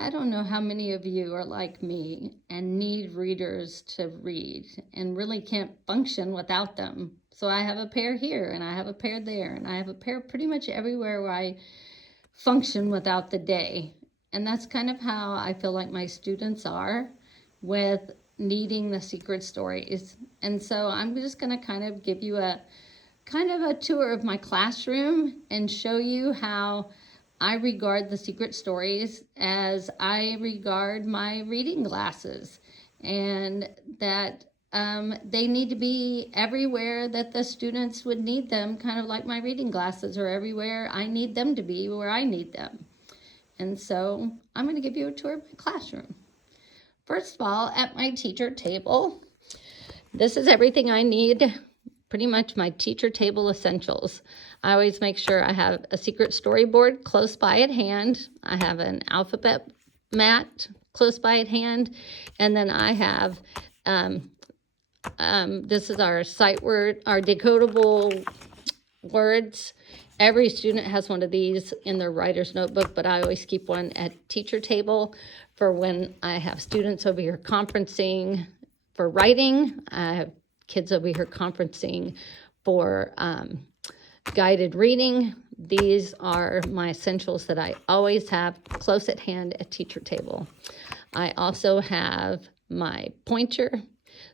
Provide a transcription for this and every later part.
I don't know how many of you are like me and need readers to read and really can't function without them. So I have a pair here and I have a pair there and I have a pair pretty much everywhere where I function without the day. And that's kind of how I feel like my students are with needing the secret stories. And so I'm just going to kind of give you a tour of my classroom and show you how I regard the secret stories as I regard my reading glasses, and that they need to be everywhere that the students would need them, kind of like my reading glasses are everywhere I need them to be where I need them. And so I'm going to give you a tour of my classroom. First of all, at my teacher table, this is everything I need, pretty much my teacher table essentials. I always make sure I have a secret storyboard close by at hand. I have an alphabet mat close by at hand. And then I have, this is our sight word, our decodable words. Every student has one of these in their writer's notebook, but I always keep one at teacher table for when I have students over here conferencing for writing. I have kids over here conferencing for guided reading. These are my essentials that I always have close at hand at teacher table. I also have my pointer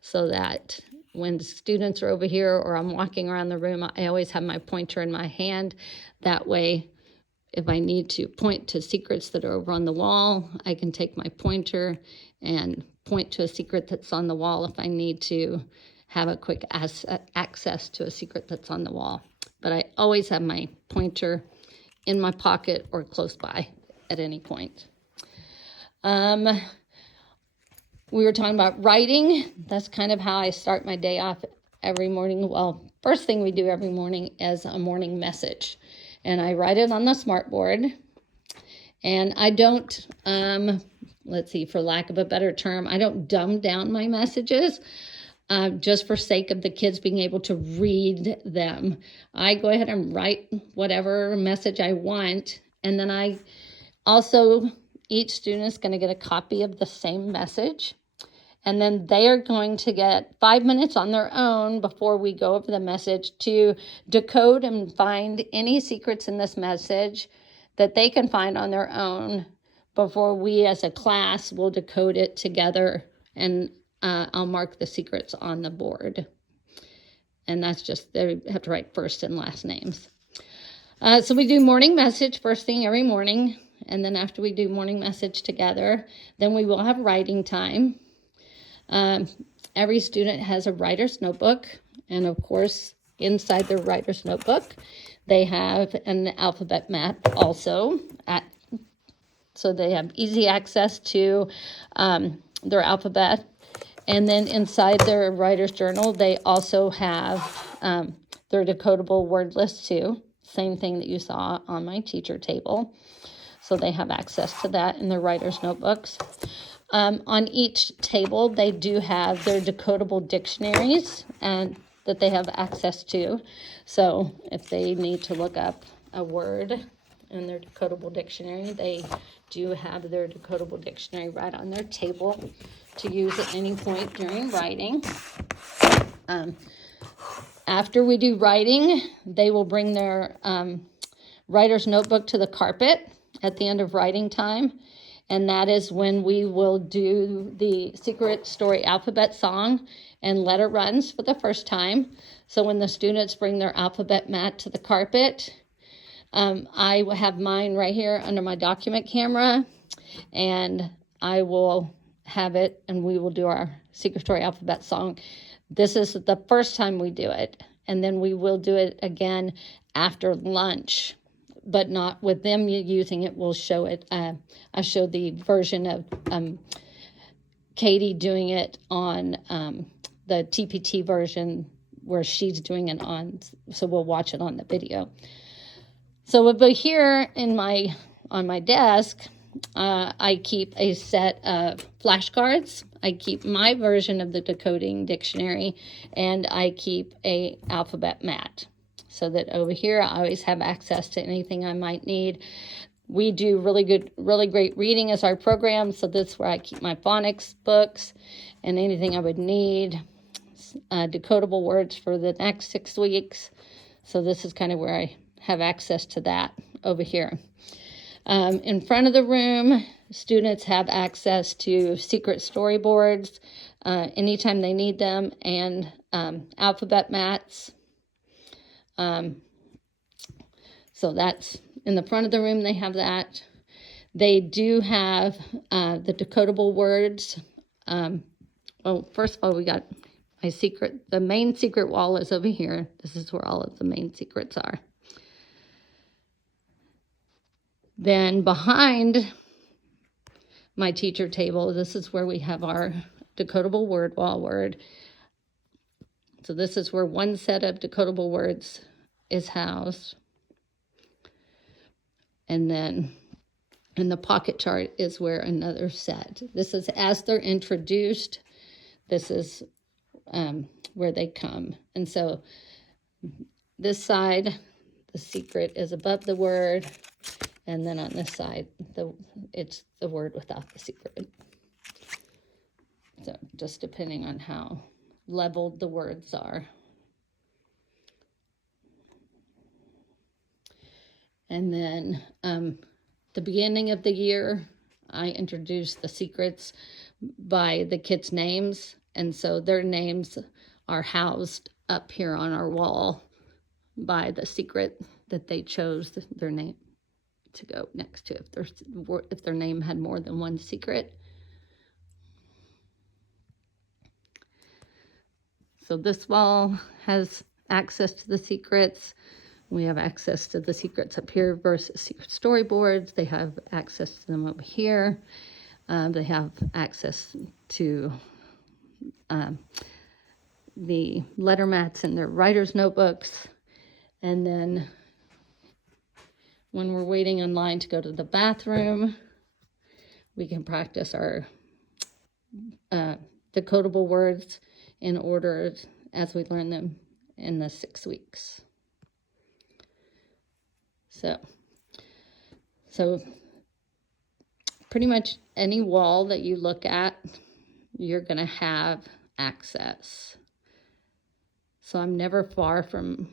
so that when the students are over here or I'm walking around the room, I always have my pointer in my hand. That way, if I need to point to secrets that are over on the wall, I can take my pointer and point to a secret that's on the wall if I need to have a quick access to a secret that's on the wall. But I always have my pointer in my pocket or close by at any point. We were talking about writing. That's kind of how I start my day off every morning. Well, first thing we do every morning is a morning message. And I write it on the smartboard. And I don't, for lack of a better term, I don't dumb down my messages. Just for sake of the kids being able to read them. I go ahead and write whatever message I want, and then I also, each student is going to get a copy of the same message, and then they are going to get 5 minutes on their own before we go over the message to decode and find any secrets in this message that they can find on their own before we as a class will decode it together, and I'll mark the secrets on the board. And that's just, they have to write first and last names. So we do morning message first thing every morning. And then after we do morning message together, then we will have writing time. Every student has a writer's notebook. And of course, inside their writer's notebook, they have an alphabet mat also. So they have easy access to their alphabet. And then inside their writer's journal, they also have their decodable word list too. Same thing that you saw on my teacher table. So they have access to that in their writer's notebooks. On each table, they do have their decodable dictionaries and that they have access to. So if they need to look up a word in their decodable dictionary, they do have their decodable dictionary right on their table to use at any point during writing. After we do writing, they will bring their writer's notebook to the carpet at the end of writing time. And that is when we will do the Secret Story alphabet song and letter runs for the first time. So when the students bring their alphabet mat to the carpet, I will have mine right here under my document camera, and I will have it, and we will do our Secret Story alphabet song. This is the first time we do it, and then we will do it again after lunch, but not with them using it. We'll show it. I showed the version of Katie doing it on the TPT version where she's doing it on, so we'll watch it on the video. So over here on my desk, I keep a set of flashcards. I keep my version of the decoding dictionary, and I keep a alphabet mat so that over here I always have access to anything I might need. We do really great reading as our program. So this is where I keep my phonics books and anything I would need, decodable words for the next 6 weeks. So this is kind of where I have access to that over here. In front of the room, students have access to secret storyboards anytime they need them, and alphabet mats. So that's in the front of the room, they have that. They do have the decodable words. Well, first of all, we got the main secret wall is over here. This is where all of the main secrets are. Then behind my teacher table, this is where we have our decodable word wall word. So this is where one set of decodable words is housed. And then in the pocket chart is where another set. This is as they're introduced. This is where they come. And so this side, the secret is above the word. And then on this side, it's the word without the secret. So just depending on how leveled the words are. And then the beginning of the year, I introduced the secrets by the kids' names. And so their names are housed up here on our wall by the secret that they chose their name to go next to if their name had more than one secret. So this wall has access to the secrets. We have access to the secrets up here versus secret storyboards. They have access to them over here. They have access to the letter mats in their writer's notebooks. And then when we're waiting in line to go to the bathroom, we can practice our decodable words in order as we learn them in the 6 weeks. So pretty much any wall that you look at, you're going to have access. So I'm never far from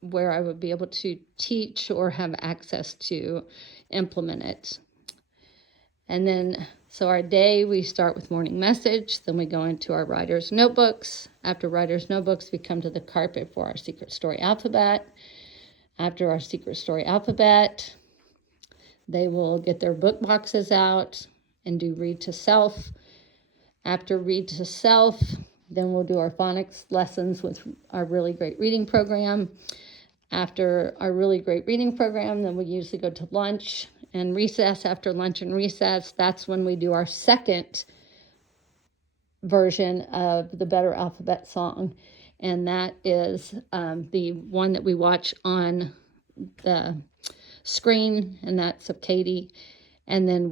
where I would be able to teach or have access to implement it. And then, so our day, we start with morning message, then we go into our writer's notebooks. After writer's notebooks, we come to the carpet for our secret story alphabet. After our secret story alphabet, they will get their book boxes out and do read to self. After read to self, then we'll do our phonics lessons with our really great reading program. After our really great reading program, then we usually go to lunch and recess. After lunch and recess, that's when we do our second version of the Better Alphabet song. And that is the one that we watch on the screen, and that's of Katie. And then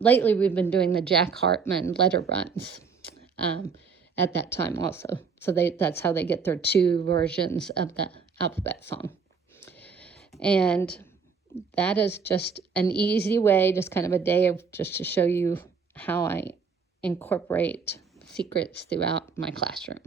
lately we've been doing the Jack Hartman letter runs at that time also. So that's how they get their 2 versions of the alphabet song. And that is just an easy way, just kind of a day of just to show you how I incorporate secrets throughout my classroom.